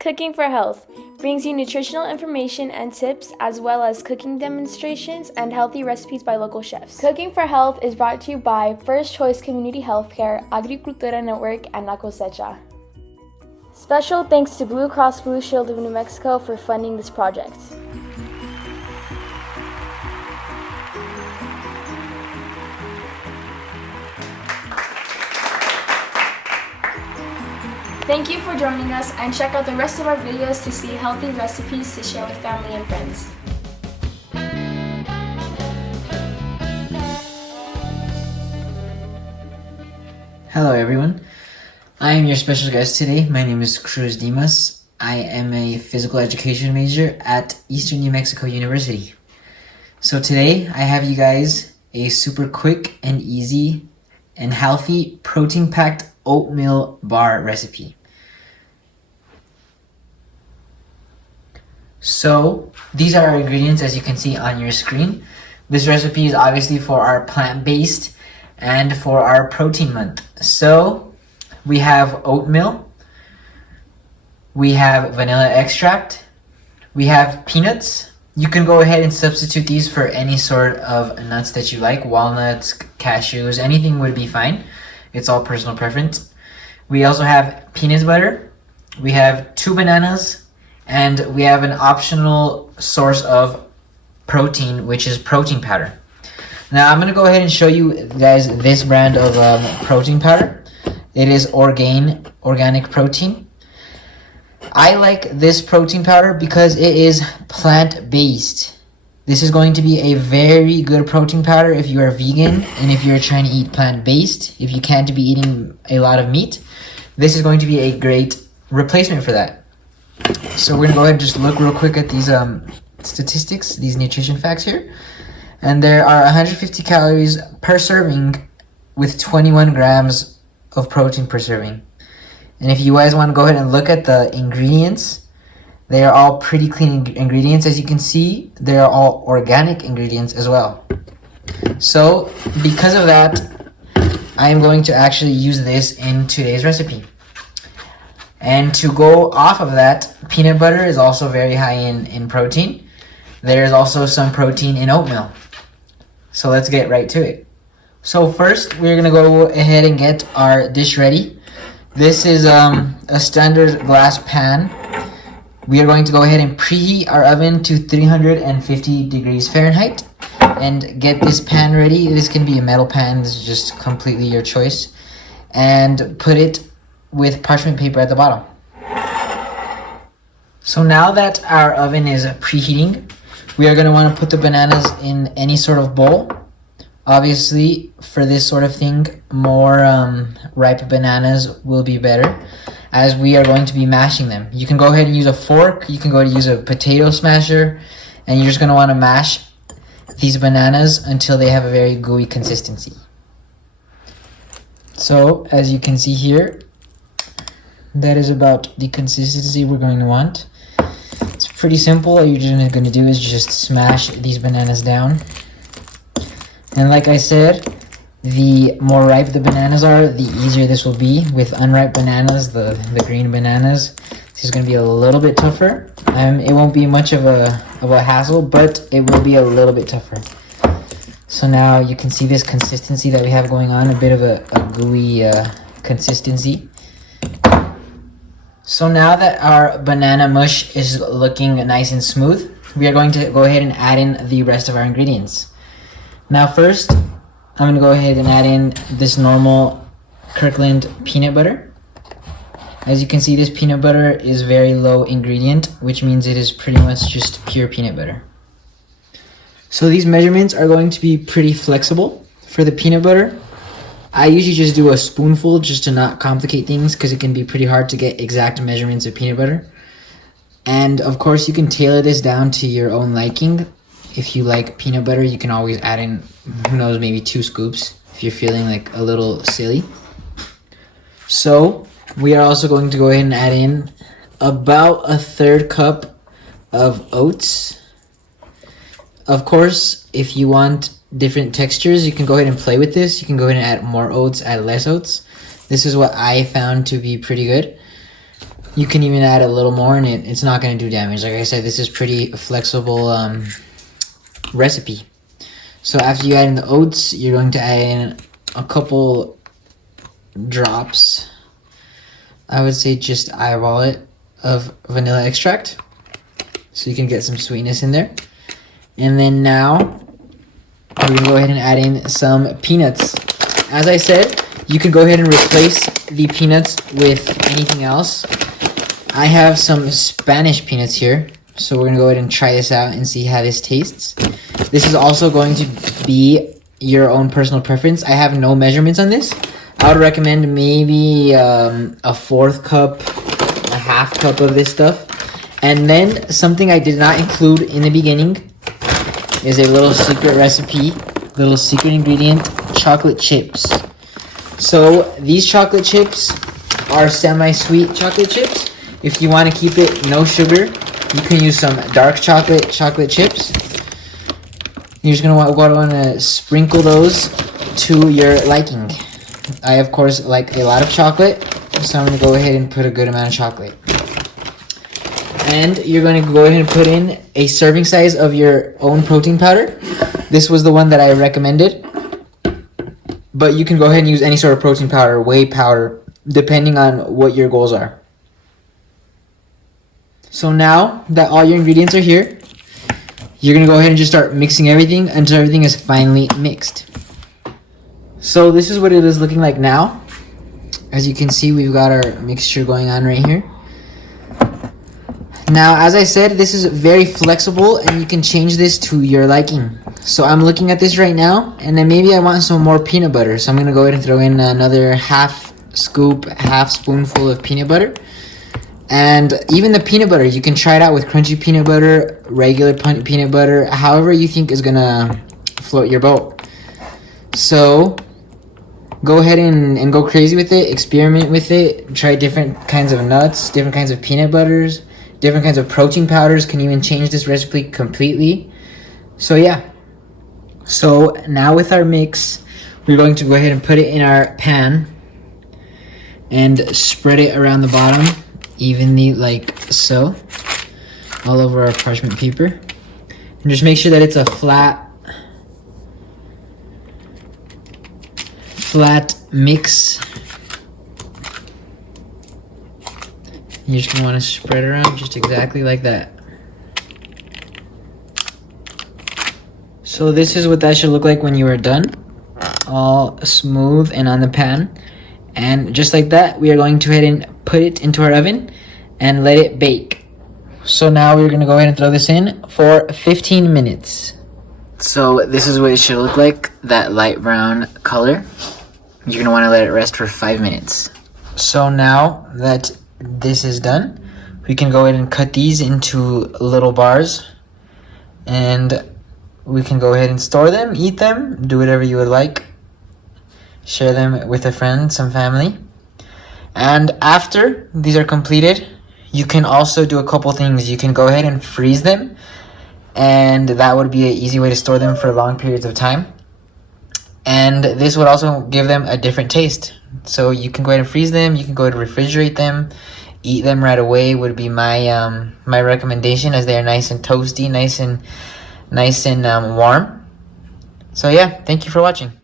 Cooking for Health brings you nutritional information and tips, as well as cooking demonstrations and healthy recipes by local chefs. Cooking for Health is brought to you by First Choice Community Healthcare, Agricultura Network, and La Cosecha. Special thanks to Blue Cross Blue Shield of New Mexico for funding this project. Thank you for joining us, and check out the rest of our videos to see healthy recipes to share with family and friends. Hello everyone, I am your special guest today. My name is Cruz Dimas. I am a physical education major at Eastern New Mexico University. So today I have you guys a super quick and easy and healthy protein-packed oatmeal bar recipe. So these are our ingredients, as you can see on your screen. This recipe is obviously for our plant-based and for our protein month. So we have oatmeal, we have vanilla extract, we have peanuts. You can go ahead and substitute these for any sort of nuts that you like, walnuts, cashews, anything would be fine. It's all personal preference. We also have peanut butter, we have 2 bananas, and we have an optional source of protein, which is protein powder. Now I'm going to go ahead and show you guys this brand of protein powder. It is organic protein. I like this protein powder because it is plant-based. This is going to be a very good protein powder if you are vegan and if you're trying to eat plant-based. If you can't be eating a lot of meat, this is going to be a great replacement for that. So we're going to go ahead and just look real quick at these statistics, these nutrition facts here. And there are 150 calories per serving with 21 grams of protein per serving. And if you guys want to go ahead and look at the ingredients, they are all pretty clean ingredients. As you can see, they are all organic ingredients as well. So because of that, I am going to actually use this in today's recipe. And to go off of that, peanut butter is also very high in protein. There is also some protein in oatmeal. So let's get right to it. So first, we're going to go ahead and get our dish ready. This is a standard glass pan. We are going to go ahead and preheat our oven to 350 degrees Fahrenheit and get this pan ready. This can be a metal pan. This is just completely your choice. And put it with parchment paper at the bottom. So now that our oven is preheating, we are going to want to put the bananas in any sort of bowl. Obviously, for this sort of thing, more ripe bananas will be better, as we are going to be mashing them. You can go ahead and use a fork, you can go ahead and use a potato smasher, and you're just going to want to mash these bananas until they have a very gooey consistency. So, as you can see here, that is about the consistency we're going to want. It's pretty simple. All you're just going to do is just smash these bananas down. And like I said, the more ripe the bananas are, the easier this will be. With unripe bananas, the green bananas, this is going to be a little bit tougher. It won't be much of a hassle, but it will be a little bit tougher. So now you can see this consistency that we have going on, a bit of a gooey consistency. So now that our banana mush is looking nice and smooth, we are going to go ahead and add in the rest of our ingredients. Now first, I'm going to go ahead and add in this normal Kirkland peanut butter. As you can see, this peanut butter is very low ingredient, which means it is pretty much just pure peanut butter. So these measurements are going to be pretty flexible. For the peanut butter, I usually just do a spoonful just to not complicate things, because it can be pretty hard to get exact measurements of peanut butter. And of course, you can tailor this down to your own liking. If you like peanut butter, you can always add in, who knows, maybe 2 scoops if you're feeling like a little silly. So we are also going to go ahead and add in about 1/3 cup of oats. Of course, if you want different textures, you can go ahead and play with this. You can go ahead and add more oats, add less oats. This is what I found to be pretty good. You can even add a little more and it's not going to do damage. Like I said, this is pretty flexible recipe. So after you add in the oats, you're going to add in a couple drops, I would say just eyeball it, of vanilla extract, so you can get some sweetness in there. And then now we're gonna go ahead and add in some peanuts. As I said, you can go ahead and replace the peanuts with anything else. I have some Spanish peanuts here, so we're gonna go ahead and try this out and see how this tastes. This is also going to be your own personal preference. I have no measurements on this. I would recommend maybe a fourth cup, a half cup of this stuff. And then something I did not include in the beginning is a little secret recipe, little secret ingredient, chocolate chips. So these chocolate chips are semi-sweet chocolate chips. If you want to keep it no sugar, you can use some dark chocolate chips. You're just going to want to sprinkle those to your liking. I, of course, like a lot of chocolate, so I'm going to go ahead and put a good amount of chocolate. And you're going to go ahead and put in a serving size of your own protein powder. This was the one that I recommended. But you can go ahead and use any sort of protein powder, whey powder, depending on what your goals are. So now that all your ingredients are here, you're going to go ahead and just start mixing everything until everything is finely mixed. So this is what it is looking like now. As you can see, we've got our mixture going on right here. Now, as I said, this is very flexible and you can change this to your liking. So I'm looking at this right now, and then maybe I want some more peanut butter. So I'm going to go ahead and throw in another half spoonful of peanut butter. And even the peanut butter, you can try it out with crunchy peanut butter, regular peanut butter, however you think is going to float your boat. So go ahead and go crazy with it, experiment with it, try different kinds of nuts, different kinds of peanut butters, different kinds of protein powders. Can even change this recipe completely. So yeah. So now with our mix, we're going to go ahead and put it in our pan and spread it around the bottom evenly like so, all over our parchment paper. And just make sure that it's a flat mix. You're just going to want to spread it around just exactly like that. So this is what that should look like when you are done. All smooth and on the pan. And just like that, we are going to go ahead and put it into our oven and let it bake. So now we're going to go ahead and throw this in for 15 minutes. So this is what it should look like, that light brown color. You're going to want to let it rest for 5 minutes. So now that this is done, we can go ahead and cut these into little bars. And we can go ahead and store them, eat them, do whatever you would like. Share them with a friend, some family. And after these are completed, you can also do a couple things. You can go ahead and freeze them, and that would be an easy way to store them for long periods of time. And this would also give them a different taste. So you can go ahead and freeze them, you can go ahead and refrigerate them, eat them right away would be my my recommendation, as they are nice and toasty, nice and warm. So yeah, thank you for watching.